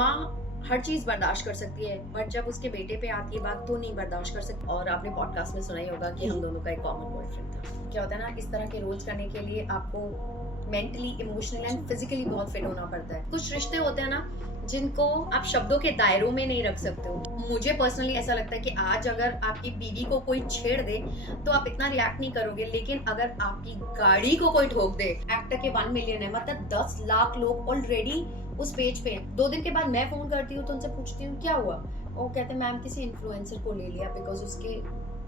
माँ हर चीज बर्दाश्त कर सकती है, बट जब उसके बेटे पे आती है बात तो नहीं बर्दाश्त कर सकती। और आपने पॉडकास्ट में सुना ही होगा कि हम दोनों का एक कॉमन बॉयफ्रेंड था। क्या होता है ना, इस तरह के रोल्स करने के लिए आपको मेंटली, इमोशनली एंड फिजिकली बहुत फिट होना पड़ता है। कुछ रिश्ते होते हैं ना जिनको आप शब्दों के दायरों में नहीं रख सकते हो। मुझे पर्सनली ऐसा लगता है कि आज अगर आपकी बीवी को कोई छेड़ दे तो आप इतना रिएक्ट नहीं करोगे, लेकिन अगर आपकी गाड़ी को कोई ठोक दे, एक्टर के 1 मिलियन है, मतलब 10 लाख लोग ऑलरेडी उस पेज पे। 2 दिन के बाद मैं फोन करती हूँ तो उनसे पूछती हूँ क्या हुआ, वो कहते हैं मैम किसी इन्फ्लुएंसर को ले लिया बिकॉज उसके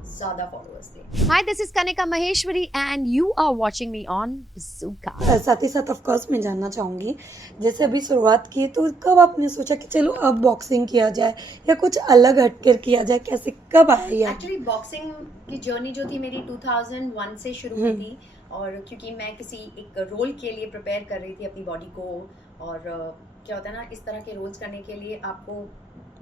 ज्यादा फॉलोअर्स थे। Hi, this is Kanika Maheshwari and you are watching me on Bazooka. साथ ही साथ ऑफ कोर्स मैं जानना चाहूँगी, जैसे अभी शुरुआत की तो कब आपने सोचा कि चलो अब बॉक्सिंग किया जाए या कुछ अलग हटकर किया जाए, कैसे कब आया ये? एक्चुअली बॉक्सिंग की जर्नी जो थी मेरी 2001 से शुरू हुई थी, और क्योंकि मैं किसी एक रोल के लिए प्रिपेयर कर रही थी अपनी बॉडी को। और क्या होता है ना, इस तरह के रोल्स करने के लिए आपको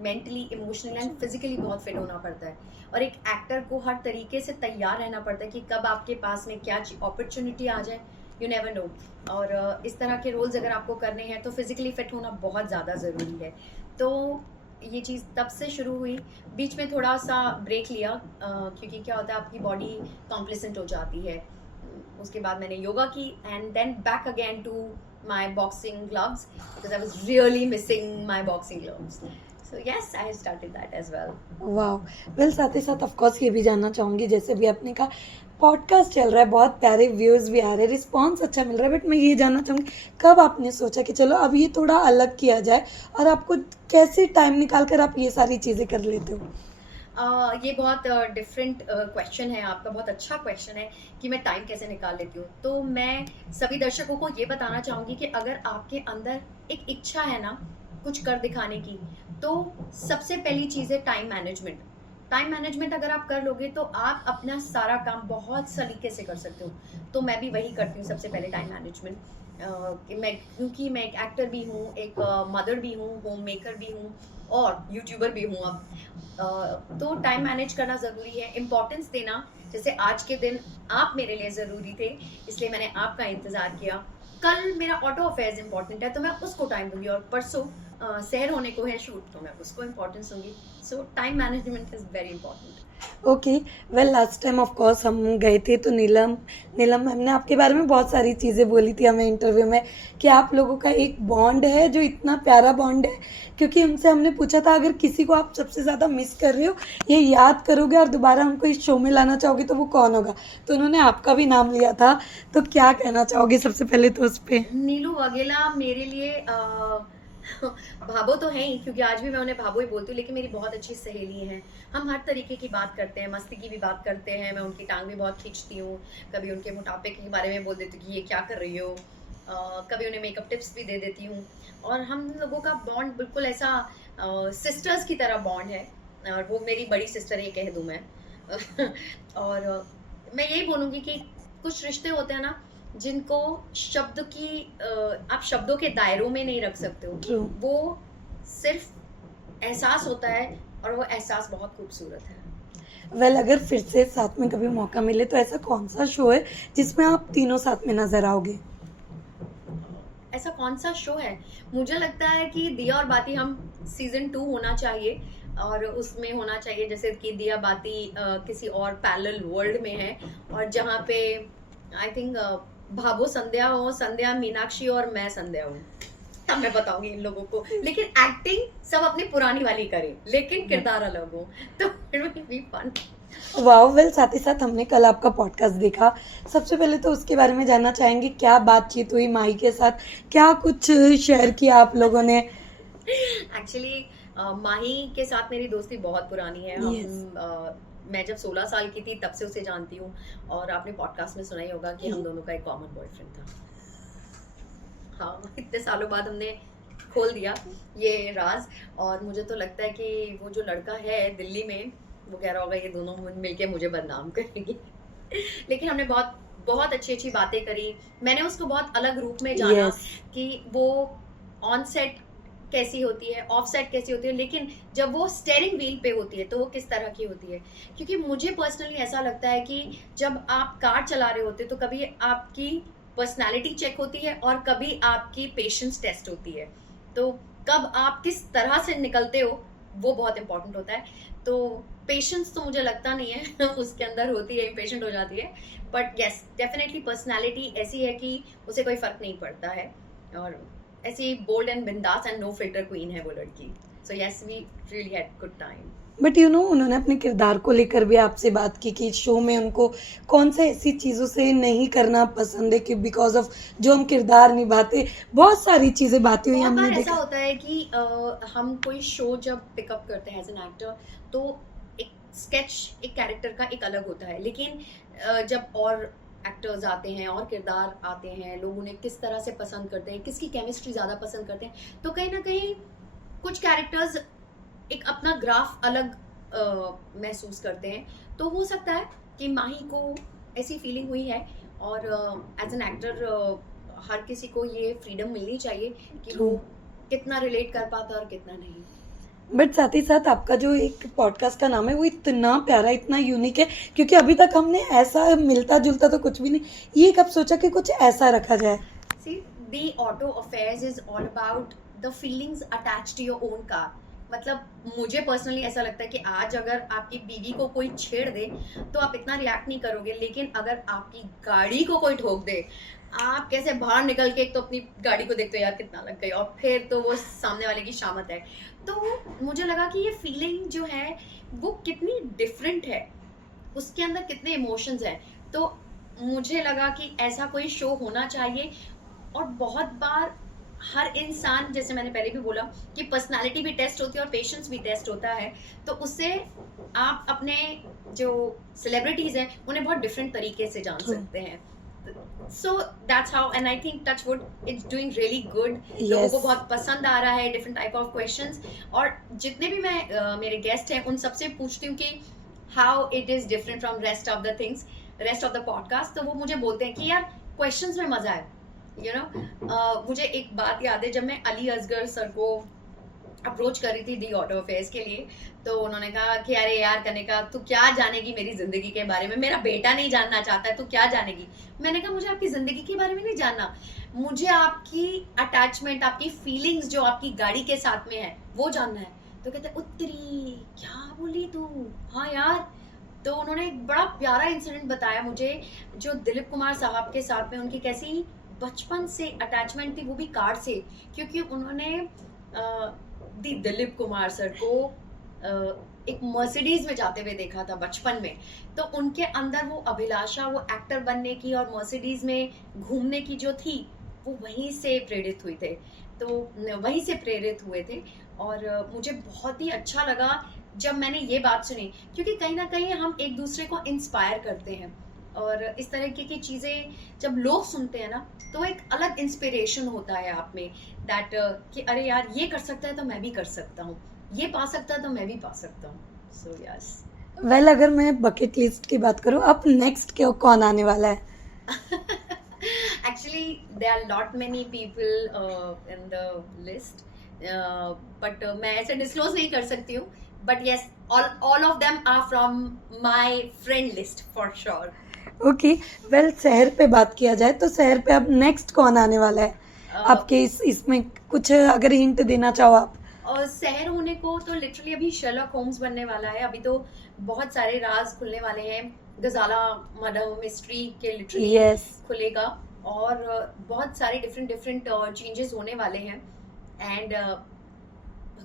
मेंटली, इमोशनली एंड फिजिकली बहुत फिट होना पड़ता है, और एक एक्टर को हर तरीके से तैयार रहना पड़ता है कि कब आपके पास में क्या अपॉर्चुनिटी आ जाए, यू नेवर नो। और इस तरह के रोल्स अगर आपको करने हैं तो फिजिकली फिट होना बहुत ज़्यादा ज़रूरी है। तो ये चीज़ तब से शुरू हुई। बीच में थोड़ा सा ब्रेक लिया क्योंकि क्या होता है आपकी बॉडी कॉम्प्लेसेंट हो जाती है। उसके बाद मैंने योगा की and then back again to my boxing gloves because I was really missing my boxing gloves. So yes, I started that as well. वाह, वेल साथ ही साथ ऑफ कोर्स ये भी जानना चाहूँगी, जैसे भी आपने कहा पॉडकास्ट चल रहा है, बहुत प्यारे व्यूज़ भी आ रहे हैं, रिस्पांस अच्छा मिल रहा है, बट मैं ये जानना चाहूँगी कब आपने सोचा कि चलो अब ये थोड़ा अलग किया जाए, और आपको कैसे टाइम निकाल कर आप ये सारी चीज़ें कर लेते हो? ये बहुत डिफरेंट क्वेश्चन है आपका, बहुत अच्छा क्वेश्चन है कि मैं टाइम कैसे निकाल लेती हूँ। तो मैं सभी दर्शकों को ये बताना चाहूँगी कि अगर आपके अंदर एक इच्छा है ना कुछ कर दिखाने की, तो सबसे पहली चीज़ है टाइम मैनेजमेंट। टाइम मैनेजमेंट अगर आप कर लोगे तो आप अपना सारा काम बहुत सलीके से कर सकते हो। तो मैं भी वही करती हूँ सबसे पहले, टाइम मैनेजमेंट। क्योंकि मैं एक एक्टर भी हूँ, एक मदर भी हूँ, होम मेकर भी हूँ और यूट्यूबर भी हूँ अब। तो टाइम मैनेज करना ज़रूरी है, इम्पोर्टेंस देना। जैसे आज के दिन आप मेरे लिए ज़रूरी थे, इसलिए मैंने आपका इंतज़ार किया। कल मेरा ऑटो अफेयर्स इंपॉर्टेंट है तो मैं उसको टाइम दूंगी, और परसों शहर होने को है शूट तो मैं उसको इम्पोर्टेंस दूंगी। सो time management is very important. Okay, well last time of course हम गए थे तो नीलम मैम ने आपके बारे में बहुत सारी चीज़ें बोली थी हमें इंटरव्यू में कि आप लोगों का एक बॉन्ड है जो इतना प्यारा बॉन्ड है, क्योंकि उनसे हमने पूछा था अगर किसी को आप सबसे ज़्यादा मिस कर रहे हो, ये याद करोगे और दोबारा हमको इस शो में लाना चाहोगे तो वो कौन होगा, तो उन्होंने आपका भी नाम लिया था। तो क्या कहना चाहोगे सबसे पहले तो उस पर? नीलू वाघेला मेरे लिए भाबो तो है ही, क्योंकि आज भी मैं उन्हें भाबो ही बोलती हूँ, लेकिन मेरी बहुत अच्छी सहेली हैं। हम हर तरीके की बात करते हैं, मस्ती की भी बात करते हैं, मैं उनकी टांग भी बहुत खींचती हूँ, कभी उनके मोटापे के बारे में बोल देती हूँ कि ये क्या कर रही हो, कभी उन्हें मेकअप टिप्स भी दे देती हूँ। और हम लोगों का बॉन्ड बिल्कुल ऐसा सिस्टर्स की तरह बॉन्ड है, और वो मेरी बड़ी सिस्टर ये कह दूँ मैं। और मैं यही बोलूँगी कि कुछ रिश्ते होते हैं ना जिनको आप शब्दों के दायरों में नहीं रख सकते हो। True. वो सिर्फ एहसास होता है, और वो एहसास बहुत खूबसूरत है। वेल अगर फिर से साथ में कभी मौका मिले तो ऐसा कौन सा शो है जिसमें आप तीनों साथ में नजर आओगे? ऐसा कौन सा शो है? मुझे लगता है कि दिया और बाती हम सीजन 2 होना चाहिए, और उसमें होना चाहिए जैसे कि दिया बाती किसी और पैरेलल वर्ल्ड में है, और जहाँ पे आई थिंक भाबो संध्या हो, संध्या मीनाक्षी और मैं संध्या हूँ। तब मैं बताऊंगी इन लोगों को, लेकिन एक्टिंग सब अपनी पुरानी वाली करें, लेकिन किरदार अलग हो, तो इट विल बी फन। वाह, वेल साथ ही साथ हमने कल आपका पॉडकास्ट देखा, सबसे पहले तो उसके बारे में जानना चाहेंगे, क्या बातचीत हुई माही के साथ, क्या कुछ शेयर किया आप लोगों ने? एक्चुअली माही के साथ मेरी दोस्ती बहुत पुरानी है। मैं जब 16 साल की थी तब से उसे जानती हूँ, और आपने पॉडकास्ट में सुना ही होगा कि हम दोनों का एक कॉमन बॉयफ्रेंड था। हाँ, इतने सालों बाद हमने खोल दिया ये राज, और मुझे तो लगता है कि वो जो लड़का है दिल्ली में, वो कह रहा होगा ये दोनों मिलके मुझे बदनाम करेंगे। लेकिन हमने बहुत बहुत अच्छी अच्छी बातें करी। मैंने उसको बहुत अलग रूप में जाना Yes. कि वो ऑन सेट कैसी होती है, ऑफ सेट कैसी होती है, लेकिन जब वो स्टेयरिंग व्हील पे होती है तो वो किस तरह की होती है। क्योंकि मुझे पर्सनली ऐसा लगता है कि जब आप कार चला रहे होते तो कभी आपकी पर्सनालिटी चेक होती है और कभी आपकी पेशेंस टेस्ट होती है। तो कब आप किस तरह से निकलते हो वो बहुत इंपॉर्टेंट होता है। तो पेशेंस तो मुझे लगता नहीं है उसके अंदर होती है, इम्पेशेंट हो जाती है, बट यस डेफिनेटली पर्सनालिटी ऐसी है कि उसे कोई फर्क नहीं पड़ता है, और ऐसी बोल्ड एंड बिंदास एंड नो फिल्टर क्वीन है वो लड़की। So yes we really had good time. But उन्होंने अपने किरदार को लेकर भी आपसे बात की कि शो में उनको कौन से ऐसी चीज़ों से नहीं करना पसंद है कि बिकॉज ऑफ जो हम किरदार निभाते, बहुत सारी चीज़ें बातें हुई बहुत हमने बार ऐसा देखा। होता है कि हम कोई शो जब पिकअप करते हैं एज एन एक्टर, तो एक स्केच एक कैरेक्टर का एक अलग होता है, लेकिन जब और एक्टर्स आते हैं और किरदार आते हैं, लोग उन्हें किस तरह से पसंद करते हैं, किसकी केमिस्ट्री ज़्यादा पसंद करते हैं, तो कहीं ना कहीं कुछ कैरेक्टर्स एक अपना ग्राफ अलग महसूस करते हैं। तो हो सकता है कि माही को ऐसी फीलिंग हुई है, और एज एन एक्टर हर किसी को ये फ्रीडम मिलनी चाहिए कि वो कितना रिलेट कर पाता है और कितना नहीं। बट साथ ही साथ आपका जो एक पॉडकास्ट का नाम है वो इतना प्यारा, इतना यूनिक है, क्योंकि अभी तक हमने ऐसा मिलता जुलता तो कुछ भी नहीं, ये कब सोचा कि कुछ ऐसा रखा जाए? See, the auto affairs is all about the feelings attached to your own car. मतलब मुझे पर्सनली ऐसा लगता है कि आज अगर आपकी बीवी को कोई छेड़ दे तो आप इतना रिएक्ट नहीं करोगे, लेकिन अगर आपकी गाड़ी को कोई ठोक दे, आप कैसे बाहर निकल के एक तो अपनी गाड़ी को देखते हो यार कितना लग गई, और फिर तो वो सामने वाले की शामत है। तो मुझे लगा कि ये फीलिंग जो है वो कितनी डिफरेंट है, उसके अंदर कितने इमोशंस हैं। तो मुझे लगा कि ऐसा कोई शो होना चाहिए। और बहुत बार हर इंसान, जैसे मैंने पहले भी बोला कि पर्सनालिटी भी टेस्ट होती है और पेशेंस भी टेस्ट होता है, तो उससे आप अपने जो सेलिब्रिटीज हैं उन्हें बहुत डिफरेंट तरीके से जान सकते हैं। So that's how, and I think touch wood it's doing really good. लोगों को बहुत पसंद आ रहा है डिफरेंट टाइप ऑफ क्वेश्चंस, और जितने भी मैं मेरे गेस्ट हैं उन सबसे पूछती हूँ कि how it is different from rest of the things, rest of the podcast, तो वो मुझे बोलते हैं कि यार क्वेश्चंस में मजा है। मुझे एक बात याद है, जब मैं अली असगर सर को अप्रोच कर रही थी दी ऑटो अफेयर्स के लिए, तो उन्होंने कहा कि अरे यार कनिका तू क्या जानेगी मेरी जिंदगी के बारे में, मेरा बेटा नहीं जानना चाहता है, तू क्या जानेगी। मैंने कहा मुझे आपकी जिंदगी के बारे में नहीं जानना, मुझे आपकी अटैचमेंट, आपकी फीलिंग्स जो आपकी गाड़ी के साथ में है वो जानना है। तो कहते उत्तरी क्या बोली तू, हाँ यार। तो उन्होंने एक बड़ा प्यारा इंसिडेंट बताया मुझे, जो दिलीप कुमार साहब के साथ में उनकी कैसी बचपन से अटैचमेंट थी, वो भी कार से, क्योंकि उन्होंने दिलीप कुमार सर को एक मर्सिडीज में जाते हुए देखा था बचपन में। तो उनके अंदर वो अभिलाषा, वो एक्टर बनने की और मर्सिडीज में घूमने की जो थी, वो वहीं से प्रेरित हुए थे। और मुझे बहुत ही अच्छा लगा जब मैंने ये बात सुनी, क्योंकि कहीं ना कहीं हम एक दूसरे को इंस्पायर करते हैं, और इस तरह की चीज़ें जब लोग सुनते हैं ना, तो एक अलग इंस्पिरेशन होता है आप में, दैट कि अरे यार ये कर सकता है तो मैं भी कर सकता हूँ, ये पा सकता है तो मैं भी पा सकता हूँ। So yes. वेल, अगर मैं बकेट लिस्ट की बात करूँ, अब नेक्स्ट कौन आने वाला है? Actually, there are lot many people in the list, but मैं ऐसे डिस्क्लोज नहीं कर सकती हूँ, but yes, all of them are from my friend list for sure. Okay, well, शहर पे बात किया जाए तो शहर पे अब नेक्स्ट कौन आने वाला है? आपके इसमें कुछ अगर हिंट देना चाहो आप। और शहर होने को तो लिटरली अभी शर्लॉक होम्स बनने वाला है, अभी तो बहुत सारे राज खुलने वाले हैं, गजाला मर्डर मिस्ट्री के लिटरली खुलेगा, और बहुत सारे डिफरेंट चेंजेस होने वाले हैं। एंड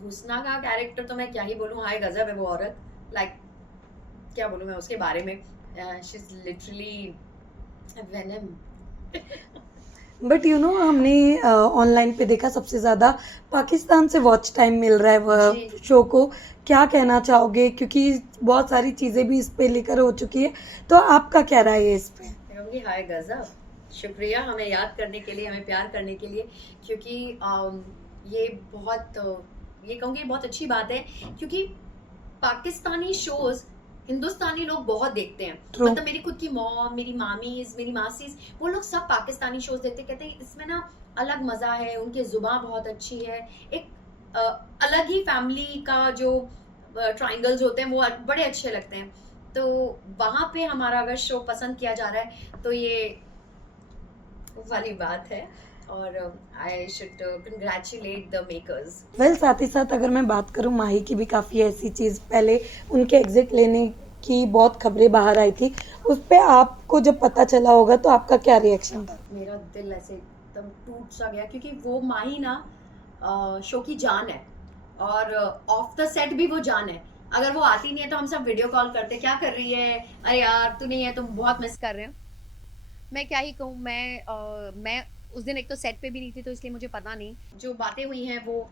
हुस्ना का कैरेक्टर तो मैं क्या ही बोलूँ, हाय गजब है वो औरत, लाइक क्या बोलूँ मैं उसके बारे में, she is literally venom. But हमने ऑनलाइन पे देखा सबसे ज्यादा पाकिस्तान से वॉच टाइम मिल रहा है वह शो को, क्या कहना चाहोगे? क्योंकि बहुत सारी चीजें भी इस पे लेकर हो चुकी है, तो आपका क्या राय है इस पे? कहूँगी हाय गजब, शुक्रिया हमें याद करने के लिए, हमें प्यार करने के लिए, क्योंकि ये कहूँगी बहुत अच्छी बात है, क्योंकि पाकिस्तानी शोज हिंदुस्तानी लोग बहुत देखते हैं। मतलब मेरी खुद की मॉम, मेरी मामीज, मेरी मासीज, वो लोग सब पाकिस्तानी शोज देखते, कहते हैं इसमें ना अलग मजा है, उनकी जुबान बहुत अच्छी है, एक अलग ही फैमिली का जो ट्रायंगल्स होते हैं वो बड़े अच्छे लगते हैं। तो वहां पे हमारा अगर शो पसंद किया जा रहा है तो ये वाली बात है। और I should congratulate the makers. Well साथ ही साथ अगर मैं बात करूँ माही की भी काफ़ी ऐसी चीज़ पहले उनके एग्जिट लेने की बहुत खबरें बाहर आई थी, उस पे आपको जब पता चला होगा तो आपका क्या रिएक्शन था? मेरा दिल ऐसे एकदम टूट सा गया, क्योंकि वो माही ना शो की जान है, और ऑफ द सेट भी वो जान है। अगर वो आती नहीं है तो हम सब वीडियो कॉल करते, क्या कर रही है, अरे यार तू नहीं है, तुम बहुत मिस कर रहे हो। मैं क्या ही कहूँ, मैं उस दिन एक तो सेट पे भी नहीं थी तो इसलिए मुझे पता नहीं। जो बातें हुई हैं वो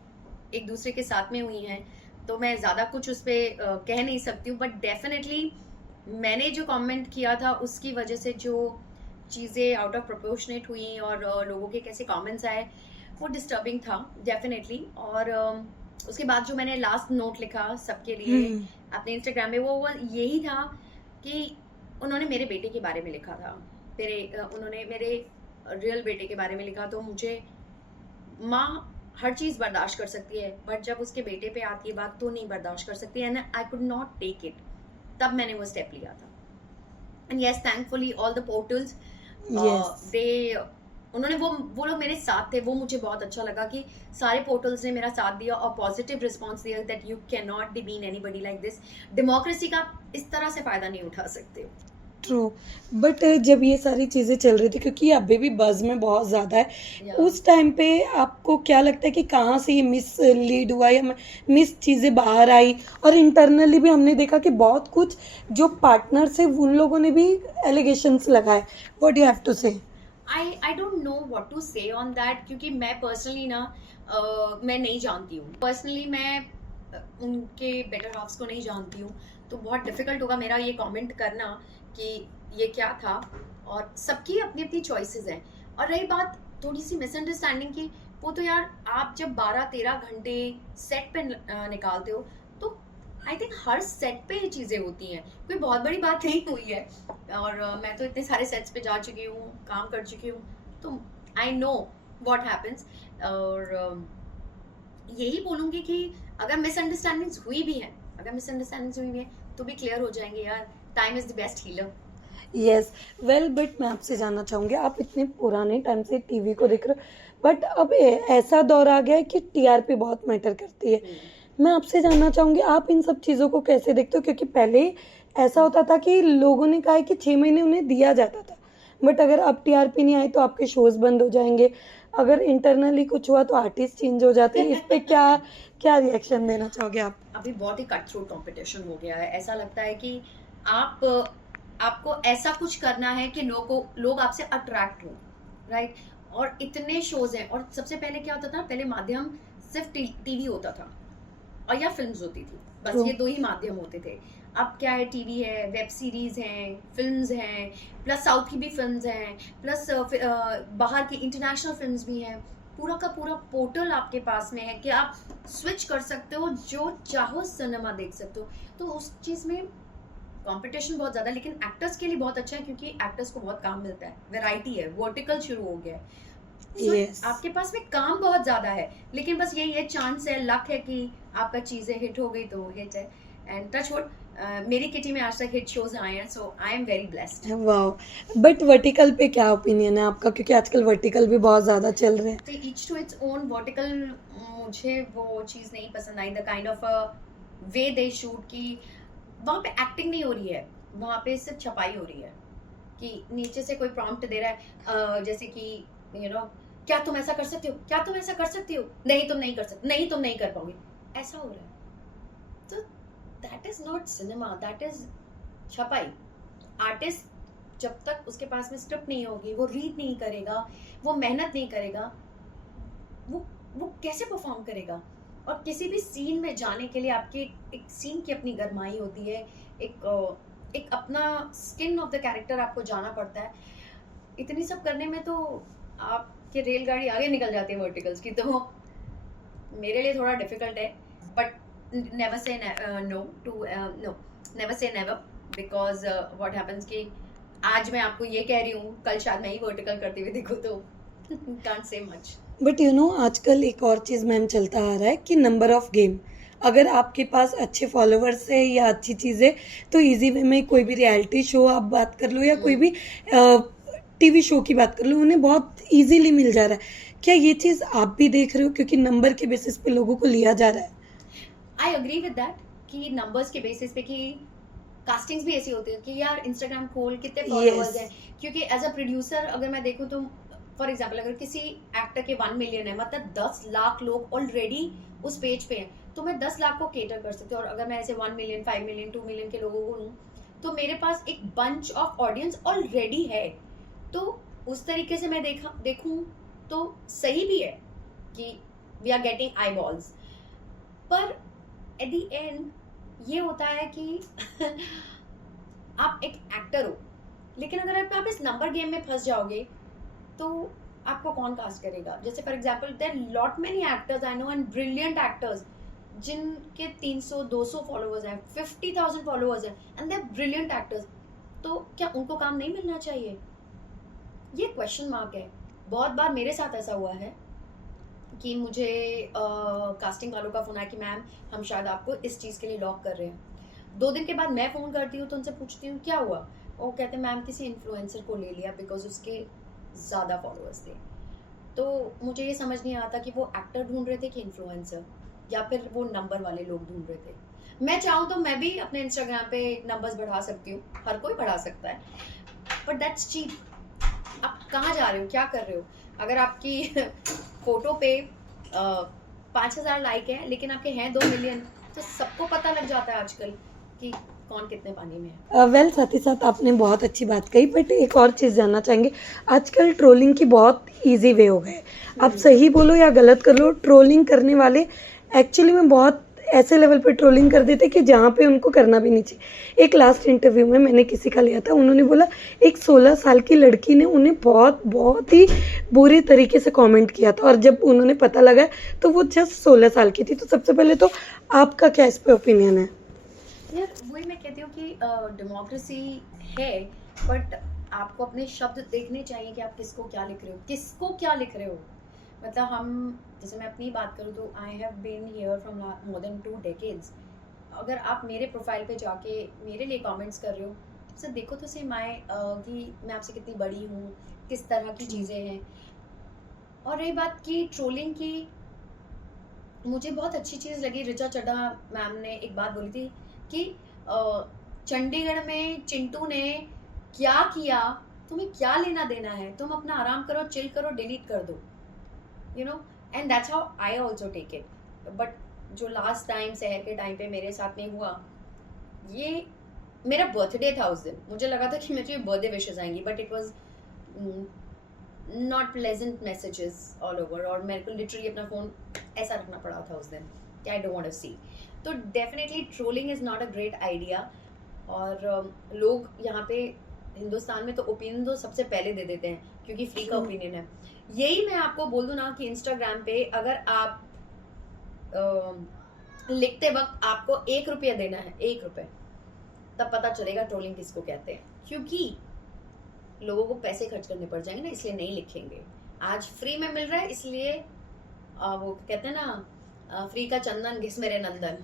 एक दूसरे के साथ में हुई हैं, तो मैं ज़्यादा कुछ उस पर कह नहीं सकती हूँ, बट डेफिनेटली मैंने जो कमेंट किया था उसकी वजह से जो चीज़ें आउट ऑफ प्रोपोर्शनेट हुई और लोगों के कैसे कमेंट्स आए, वो डिस्टर्बिंग था डेफिनेटली। और उसके बाद जो मैंने लास्ट नोट लिखा सबके लिए अपने इंस्टाग्राम में, वो यही था कि उन्होंने मेरे बेटे के बारे में लिखा था, उन्होंने मेरे रियल बेटे के बारे में लिखा। तो मुझे, माँ हर चीज़ बर्दाश्त कर सकती है, बट जब उसके बेटे पे आती है बात तो नहीं बर्दाश्त कर सकती, and I could not take it. तब मैंने वो स्टेप लिया था। And yes, thankfully all the portals, they, उन्होंने वो लोग मेरे साथ थे। वो मुझे बहुत अच्छा लगा कि सारे पोर्टल्स ने मेरा साथ दिया और पॉजिटिव रिस्पॉन्स दिया that you can not demean anybody like this. Democracy का इस तरह से फ़ायदा नहीं उठा सकते हो। ट्रू, बट जब ये सारी चीज़ें चल रही थी, क्योंकि ये अभी भी बज़ में बहुत ज़्यादा है, Yeah. उस टाइम पे आपको क्या लगता है कि कहाँ से ये मिस लीड हुआ या मिस चीज़ें बाहर आई? और इंटरनली भी हमने देखा कि बहुत कुछ जो पार्टनर्स है उन लोगों ने भी एलिगेशंस लगाए। What you have to say? I don't know what to say on that, क्योंकि मैं पर्सनली ना मैं नहीं जानती हूँ। पर्सनली मैं उनके बेटर हाफ्स को नहीं जानती हूँ, तो बहुत डिफिकल्ट होगा मेरा ये कमेंट करना कि ये क्या था। और सबकी अपनी अपनी चॉइसेस हैं। और रही बात थोड़ी सी मिसअंडरस्टैंडिंग की, वो तो यार आप जब 12-13 घंटे सेट पे निकालते हो, तो आई थिंक हर सेट पे ये चीज़ें होती हैं, कोई बहुत बड़ी बात नहीं हुई है। और मैं तो इतने सारे सेट्स पे जा चुकी हूँ, काम कर चुकी हूँ, तो आई नो व्हाट हैपेंस। और यही बोलूँगी कि अगर मिसअंडरस्टैंडिंग्स हुई भी हैं, तो भी क्लियर हो जाएंगे यार। Time is the best healer. Yes, well but मैं आपसे जानना चाहूँगी, आप इतने पुराने टाइम से टीवी को देख रहे हो, बट अब ऐसा दौर आ गया है कि टीआरपी बहुत मैटर करती है। मैं आपसे जानना चाहूँगी आप इन सब चीज़ों को कैसे देखते हो? क्योंकि पहले ऐसा होता था कि लोगों ने कहा है कि 6 महीने उन्हें दिया जाता था, बट अगर अब टीआरपी नहीं आई तो आपके शोज़ बंद हो जाएंगे। अगर इंटरनली कुछ हुआ तो आर्टिस्ट चेंज हो जाते हैं। इस पे क्या क्या रिएक्शन देना चाहोगे आप? अभी बहुत ही कट थ्रोट कंपटीशन हो गया है। ऐसा लगता है कि आपको ऐसा कुछ करना है कि लोग आपसे अट्रैक्ट हो, राइट। और इतने शोज हैं, और सबसे पहले क्या होता था, पहले माध्यम सिर्फ टीवी होता था और या फिल्म्स होती थी, बस True. ये दो ही माध्यम होते थे। अब क्या है, टीवी है, वेब सीरीज हैं, फिल्म्स हैं, प्लस साउथ की भी फिल्म्स हैं, प्लस बाहर की इंटरनेशनल फिल्म्स भी हैं। पूरा का पूरा पोर्टल आपके पास में है कि आप स्विच कर सकते हो, जो चाहो सिनेमा देख सकते हो। तो उस चीज़ में कंपटीशन बहुत ज़्यादा है, लेकिन एक्टर्स के लिए बहुत अच्छा है, क्योंकि एक्टर्स को बहुत काम मिलता है, वैरायटी है, वर्टिकल शुरू हो गया है। So, Yes. आपके पास में काम बहुत ज़्यादा है, लेकिन बस यही है, चांस है, लक है कि आपका चीज़ें हिट हो गई तो हिट है। एंड टच वुड, मेरी किटी में आज तक हिट शोज आए हैं, सो आई एम वेरी ब्लेस्ड। वाह, बट वर्टिकल पे क्या ओपिनियन है आपका? क्योंकि आजकल वर्टिकल भी बहुत ज़्यादा चल रहे हैं। तो each to its own. Vertical मुझे वो चीज़ नहीं पसंद आई, the kind of way they shoot, की वहाँ पे एक्टिंग नहीं हो रही है, वहाँ पे सिर्फ छपाई हो रही है कि नीचे से कोई प्रॉम्प्ट दे रहा है, जैसे कि यू नो, क्या तुम ऐसा कर सकते हो, क्या तुम ऐसा कर सकती हो, नहीं तुम नहीं कर सकते, नहीं तुम नहीं कर पाओगे, ऐसा हो रहा है। तो that is not cinema, that is छपाई। आर्टिस्ट जब तक उसके पास में स्क्रिप्ट नहीं होगी, वो रीड नहीं करेगा, वो मेहनत नहीं करेगा, वो कैसे परफॉर्म करेगा? और किसी भी सीन में जाने के लिए आपके एक सीन की अपनी गरमाई होती है, एक अपना स्किन ऑफ द कैरेक्टर आपको जाना पड़ता है। इतनी सब करने में तो आपकी रेलगाड़ी आगे निकल जाती है वर्टिकल्स की, तो मेरे लिए थोड़ा डिफिकल्ट है। But never say no to no, never say never, because what happens कि आज मैं आपको ये कह रही हूँ, कल शायद मैं ही वर्टिकल करते हुए देखो, तो can't say much. But you know आजकल एक और चीज़ मैम चलता आ रहा है कि नंबर ऑफ गेम, अगर आपके पास अच्छे फॉलोअर्स है या अच्छी चीज़ है तो इजी वे में कोई भी रियलिटी शो आप बात कर लो या कोई भी टीवी शो की बात कर लो, उन्हें बहुत इजीली मिल जा रहा है। क्या ये चीज़ आप भी देख रहे हो, क्योंकि नंबर के बेसिस पे लोगों को लिया जा रहा है? आई अग्री विद दैट कि नंबर्स के बेसिस पे कि कास्टिंग्स भी ऐसी होती है कि यार इंस्टाग्राम खोल कितने फॉलोअर्स Yes. हैं, क्योंकि एज अ प्रोड्यूसर अगर मैं देखूं तो फॉर एग्जांपल अगर किसी एक्टर के 1 मिलियन है, मतलब 10 लाख लोग ऑलरेडी उस पेज पे हैं, तो मैं 10 लाख को केटर कर सकती हूँ। और अगर मैं ऐसे 1 मिलियन 5 मिलियन 2 मिलियन के लोगों को लूँ तो मेरे पास एक बंच ऑफ ऑडियंस ऑलरेडी है। तो उस तरीके से मैं देखूं तो सही भी है कि we are getting eyeballs, पर एट द एंड ये होता है कि आप एक एक्टर हो, लेकिन अगर आप इस नंबर गेम में फंस जाओगे तो आपको कौन कास्ट करेगा। जैसे for example there lot many actors I know and brilliant actors जिनके 300 200 फॉलोअर्स हैं, 50,000 फॉलोअर्स हैं and they are brilliant actors, तो क्या उनको काम नहीं मिलना चाहिए? ये क्वेश्चन मार्क है। बहुत बार मेरे साथ ऐसा हुआ है कि मुझे कास्टिंग वालों का फोन आया कि मैम हम शायद आपको इस चीज़ के लिए लॉक कर रहे हैं। 2 दिन के बाद मैं फ़ोन करती हूँ तो उनसे पूछती हूँ क्या हुआ, वो कहते हैं मैम किसी इन्फ्लुएंसर को ले लिया बिकॉज उसके ज़्यादा फॉलोअर्स थे। तो मुझे ये समझ नहीं आता कि वो एक्टर ढूंढ रहे थे कि इन्फ्लुएंसर, या फिर वो नंबर वाले लोग ढूंढ रहे थे। मैं चाहूँ तो मैं भी अपने इंस्टाग्राम पे नंबर्स बढ़ा सकती हूँ, हर कोई बढ़ा सकता है, बट दैट्स चीप। आप कहाँ जा रहे हो, क्या कर रहे हो? अगर आपकी फोटो पे 5,000 लाइक है लेकिन आपके हैं 2 मिलियन, तो सबको पता लग जाता है आजकल कि कौन कितने पानी में है। वेल साथ ही साथ आपने बहुत अच्छी बात कही, बट एक और चीज़ जानना चाहेंगे। आजकल ट्रोलिंग की बहुत इजी वे हो गए, आप सही बोलो या गलत कर लो, ट्रोलिंग करने वाले एक्चुअली में बहुत ऐसे लेवल पे ट्रोलिंग कर देते कि जहाँ पे उनको करना भी नहीं चाहिए। एक लास्ट इंटरव्यू में मैंने किसी का लिया था, उन्होंने बोला एक 16 साल की लड़की ने उन्हें बहुत बहुत ही बुरे तरीके से कमेंट किया था, और जब उन्होंने पता लगा तो वो जस्ट 16 साल की थी। तो सबसे पहले तो आपका क्या इस पे ओपिनियन है? यार वही मैं कहती हूँ कि डेमोक्रेसी है, बट आपको अपने शब्द देखने चाहिए कि आप किसको क्या लिख रहे हो, किसको क्या लिख रहे हो। मतलब हम, जैसे मैं अपनी बात करूँ तो I have been here from more than 2 decades. अगर आप मेरे प्रोफाइल पे जाके मेरे लिए कमेंट्स कर रहे हो तो सर देखो तो सही मैं कि मैं आपसे कितनी बड़ी हूँ, किस तरह की चीज़ें हैं। और रही बात की ट्रोलिंग की, मुझे बहुत अच्छी चीज़ लगी, ऋचा चड्ढा मैम ने एक बात बोली थी कि चंडीगढ़ में चिंटू ने क्या किया, तुम्हें क्या लेना देना है, तुम अपना आराम करो, चिल करो, डिलीट कर दो, you know. And that's how I also take it. But जो लास्ट टाइम शहर के टाइम पे मेरे साथ में हुआ, ये मेरा बर्थडे था उस दिन, मुझे लगा था कि मुझे बर्थडे विशेस आएंगी, but it was not pleasant messages all over, और मेरे को लिटरली अपना फ़ोन ऐसा रखना पड़ा था उस दिन कि I don't want to see. तो definitely trolling is not a great idea. और लोग यहाँ पे हिंदुस्तान में तो ओपिनियन तो सबसे पहले दे देते हैं क्योंकि फ्री का ओपिनियन है। यही मैं आपको बोल दूँ ना कि इंस्टाग्राम पे अगर आप लिखते वक्त आपको 1 रुपया देना है, 1 रुपये, तब पता चलेगा ट्रोलिंग किसको कहते हैं। क्योंकि लोगों को पैसे खर्च करने पड़ जाएंगे ना, इसलिए नहीं लिखेंगे। आज फ्री में मिल रहा है इसलिए वो कहते हैं ना, फ्री का चंदन घिस मेरे नंदन।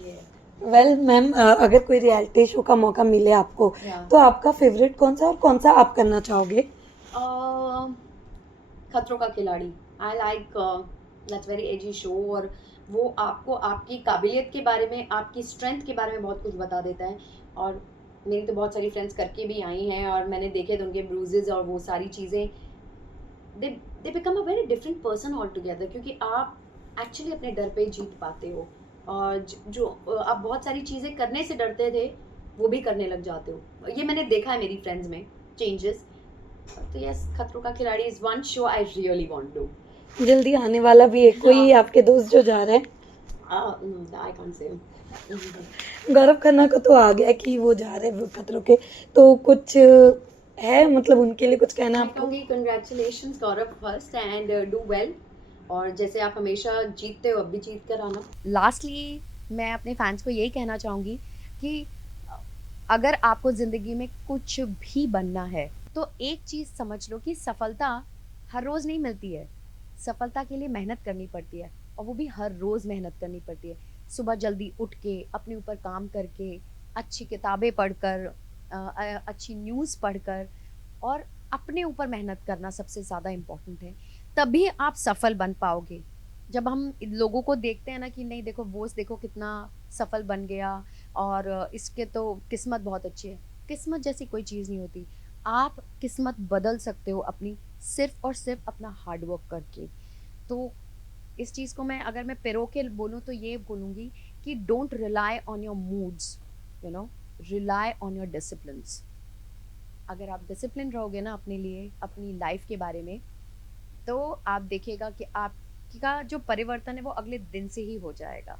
ये वेल मैम, अगर कोई रियलिटी शो का मौका मिले आपको, तो आपका फेवरेट कौन सा और कौन सा आप करना चाहोगे? खतरों का खिलाड़ी, I like that's very AG show, और वो आपको आपकी काबिलियत के बारे में, आपकी स्ट्रेंथ के बारे में बहुत कुछ बता देता है। और मेरी तो बहुत सारी फ्रेंड्स करके भी आई हैं और मैंने देखे तो उनके ब्रूजेज और वो सारी चीज़ें, they become a very different person all together, क्योंकि आप एक्चुअली अपने डर पे जीत पाते हो, और जो आप बहुत सारी चीज़ें करने से डरते थे वो भी करने लग जाते हो। ये मैंने देखा है मेरी फ्रेंड्स में चेंजेस। तो यस, खतरों का खिलाड़ी is one show I really want to. जल्दी आने वाला भी है कोई आपके दोस्त जो जा रहे हैं? I can't say. Gaurav Khanna को तो आ गया कि वो जा रहे हैं खतरों के, तो कुछ है मतलब उनके लिए कुछ कहना मैं आपको? कहूँगी congratulations Gaurav first, and do well, और जैसे आप हमेशा जीतते हो अब भी जीत कर आना। लास्टली मैं अपने फैंस को यही कहना चाहूँगी कि अगर आपको ज़िंदगी में कुछ भी बनना है तो एक चीज़ समझ लो कि सफलता हर रोज़ नहीं मिलती है। सफलता के लिए मेहनत करनी पड़ती है, और वो भी हर रोज़ मेहनत करनी पड़ती है। सुबह जल्दी उठ के, अपने ऊपर काम करके, अच्छी किताबें पढ़कर, अच्छी न्यूज़ पढ़कर, और अपने ऊपर मेहनत करना सबसे ज़्यादा इम्पोर्टेंट है, तभी आप सफल बन पाओगे। जब हम लोगों को देखते हैं ना कि नहीं देखो वो देखो कितना सफल बन गया और इसके तो किस्मत बहुत अच्छी है। किस्मत जैसी कोई चीज़ नहीं होती। आप किस्मत बदल सकते हो अपनी सिर्फ़ और सिर्फ़ अपना हार्ड वर्क करके। तो इस चीज़ को मैं अगर मैं पिरो के बोलूँ तो ये बोलूँगी कि don't rely on your moods, you know, rely on your disciplines. अगर आप डिसिप्लिन रहोगे ना अपने लिए, अपनी लाइफ के बारे में, तो आप देखिएगा कि आपका जो परिवर्तन है वो अगले दिन से ही हो जाएगा।